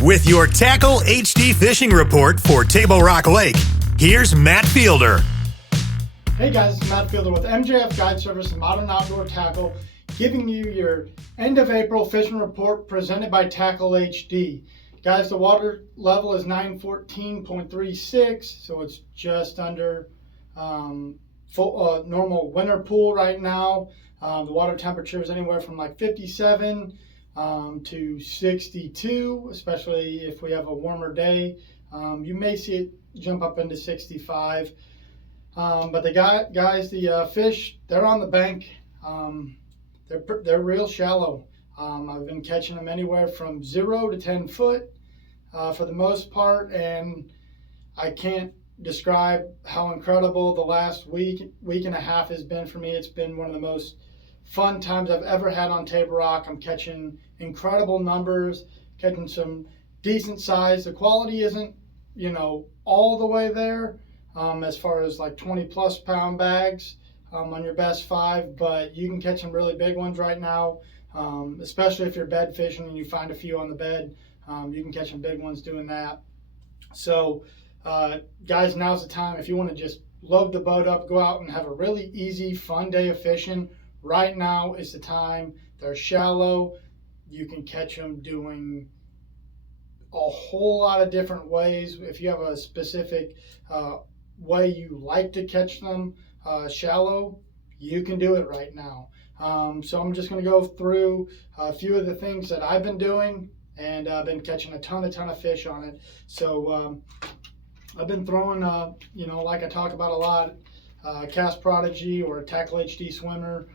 With your Tackle HD fishing report for Table Rock Lake, here's Matt Fielder. Hey guys, it's Matt Fielder with MJF Guide Service and Modern Outdoor Tackle, giving you your end of April fishing report presented by Tackle HD. Guys, the water level is 914.36, so it's just under normal winter pool right now. The water temperature is anywhere from like 57 to 62, especially if we have a warmer day. You may see it jump up into 65. But the fish, they're on the bank. They're real shallow. I've been catching them anywhere from 0 to 10 foot for the most part, and I can't describe how incredible the last week and a half has been for me. It's been one of the most fun times I've ever had on Table Rock. I'm catching incredible numbers, catching some decent size. The quality isn't, all the way there as far as like 20 plus pound bags on your best 5, but you can catch some really big ones right now, especially if you're bed fishing and you find a few on the bed. You can catch some big ones doing that. So guys, now's the time. If you want to just load the boat up, go out and have a really easy, fun day of fishing, right now is the time. They're shallow. You can catch them doing a whole lot of different ways. If you have a specific way you like to catch them shallow, you can do it right now. So I'm just going to go through a few of the things that I've been doing, and I've been catching a ton of fish on it. So I've been throwing, like I talk about a lot, Cast Prodigy or Tackle HD Swimmer.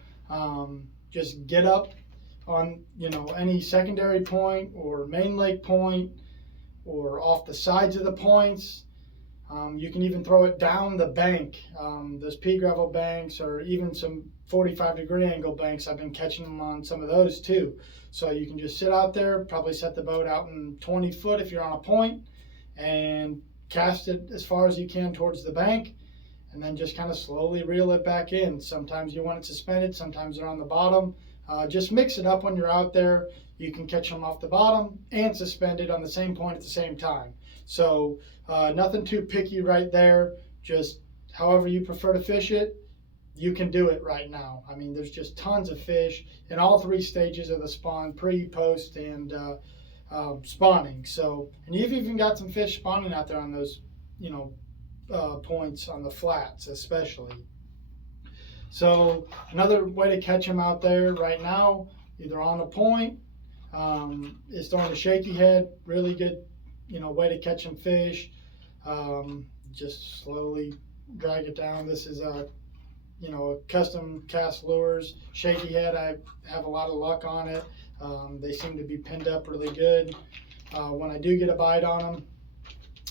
Just get up on, any secondary point or main lake point or off the sides of the points. You can even throw it down the bank. Those pea gravel banks or even some 45-degree angle banks. I've been catching them on some of those too. So you can just sit out there, probably set the boat out in 20 foot if you're on a point, and cast it as far as you can towards the bank, and then just kind of slowly reel it back in. Sometimes you want it suspended, sometimes they're on the bottom. Just mix it up when you're out there. You can catch them off the bottom and suspended on the same point at the same time. So nothing too picky right there. Just however you prefer to fish it, you can do it right now. I mean, there's just tons of fish in all 3 stages of the spawn, pre, post, and spawning. So, and you've even got some fish spawning out there on those, points on the flats especially. So another way to catch them out there right now, either on a point, is throwing a shaky head. Really good, way to catch some fish. Just slowly drag it down. This is a custom cast lures shaky head. I have a lot of luck on it. They seem to be pinned up really good when I do get a bite on them.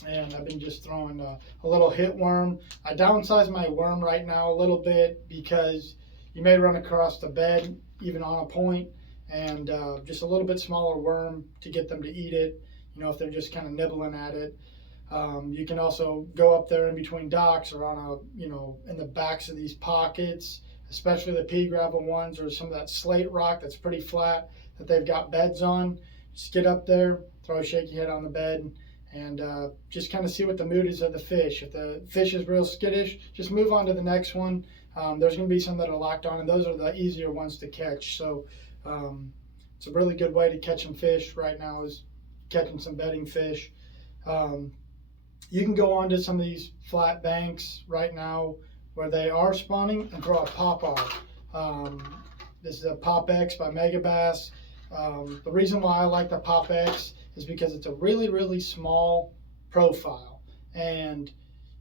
And I've been just throwing a little hit worm. I downsized my worm right now a little bit because you may run across the bed even on a point, and just a little bit smaller worm to get them to eat it, if they're just kind of nibbling at it. You can also go up there in between docks or on in the backs of these pockets, especially the pea gravel ones or some of that slate rock that's pretty flat that they've got beds on. Just get up there, throw a shaky head on the bed, and just kind of see what the mood is of the fish. If the fish is real skittish, just move on to the next one. There's going to be some that are locked on, and those are the easier ones to catch. So it's a really good way to catch some fish right now is catching some bedding fish. You can go onto some of these flat banks right now where they are spawning and throw a pop-off. This is a Pop X by Megabass. The reason why I like the Pop X is because it's a really, really small profile. And,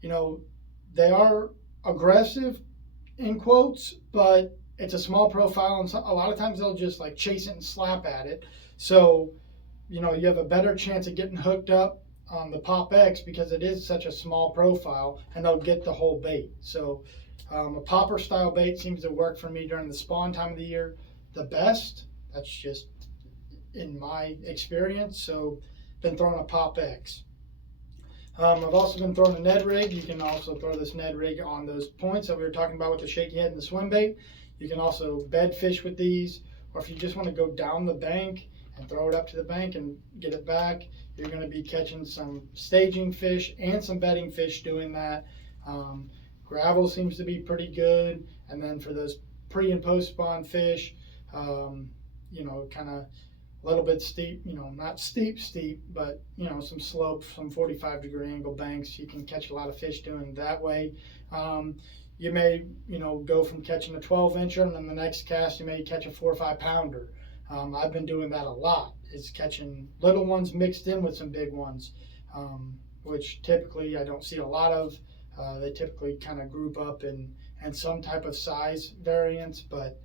they are aggressive, in quotes, but it's a small profile, and so a lot of times they'll just like chase it and slap at it. So, you have a better chance of getting hooked up on the Pop X because it is such a small profile, and they'll get the whole bait. So a popper style bait seems to work for me during the spawn time of the year the best. That's just in my experience. So been throwing a Pop X. I've also been throwing a Ned rig. You can also throw this Ned rig on those points that we were talking about with the shaky head and the swim bait. You can also bed fish with these, or if you just want to go down the bank and throw it up to the bank and get it back. You're going to be catching some staging fish and some bedding fish doing that. Gravel seems to be pretty good. And then for those pre and post spawn fish, you know, kind of a little bit steep, you know, not steep, but, you know, some slope, some 45-degree angle banks. You can catch a lot of fish doing that way. You may, you know, go from catching a 12-incher, and then the next cast you may catch a 4 or 5 pounder. I've been doing that a lot. It's catching little ones mixed in with some big ones, which typically I don't see a lot of. They typically kind of group up in some type of size variance, but,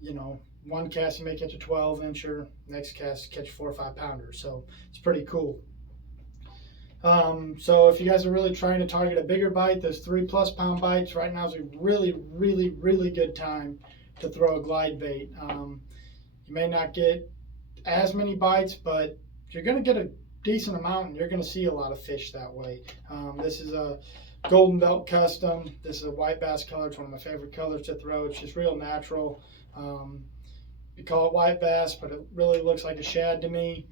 you know, one cast you may catch a 12-incher, next cast you catch a 4 or 5 pounder. So it's pretty cool. So if you guys are really trying to target a bigger bite, those 3+ pound bites, right now is a really, really, really good time to throw a glide bait. You may not get as many bites, but you're going to get a decent amount, and you're going to see a lot of fish that way. This is a Golden Belt Custom. This is a white bass color. It's one of my favorite colors to throw. It's just real natural. We call it white bass, but it really looks like a shad to me.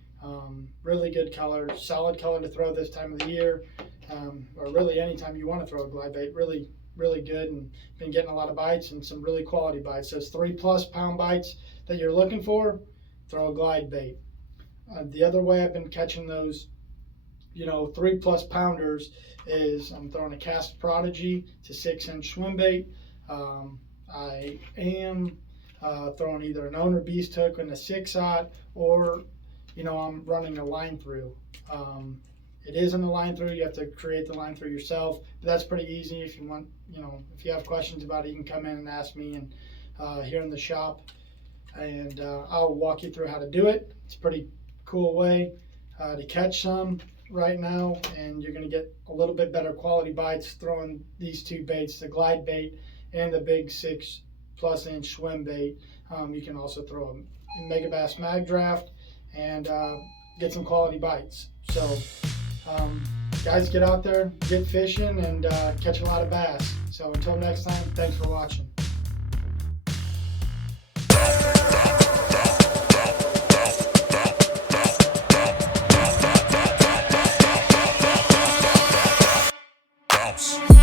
Really good color, solid color to throw this time of the year, or really anytime you want to throw a glide bait. Really, really good, and been getting a lot of bites and some really quality bites. Those 3+ pound bites that you're looking for, throw a glide bait. The other way I've been catching those, you know, 3+ pounders is I'm throwing a Cast Prodigy. It's a 6-inch swim bait. I am throwing either an owner beast hook and a 6/0, or, you know, I'm running a line through. It isn't a line through. You have to create the line through yourself, but that's pretty easy. If you want, you know, if you have questions about it, you can come in and ask me and here in the shop, and I'll walk you through how to do it. It's a pretty cool way to catch some right now, and you're going to get a little bit better quality bites throwing these two baits, the glide bait and the big 6+ inch swim bait. You can also throw a Megabass Mag Draft and get some quality bites. So guys, get out there, get fishing, and catch a lot of bass. So until next time, thanks for watching. Bounce.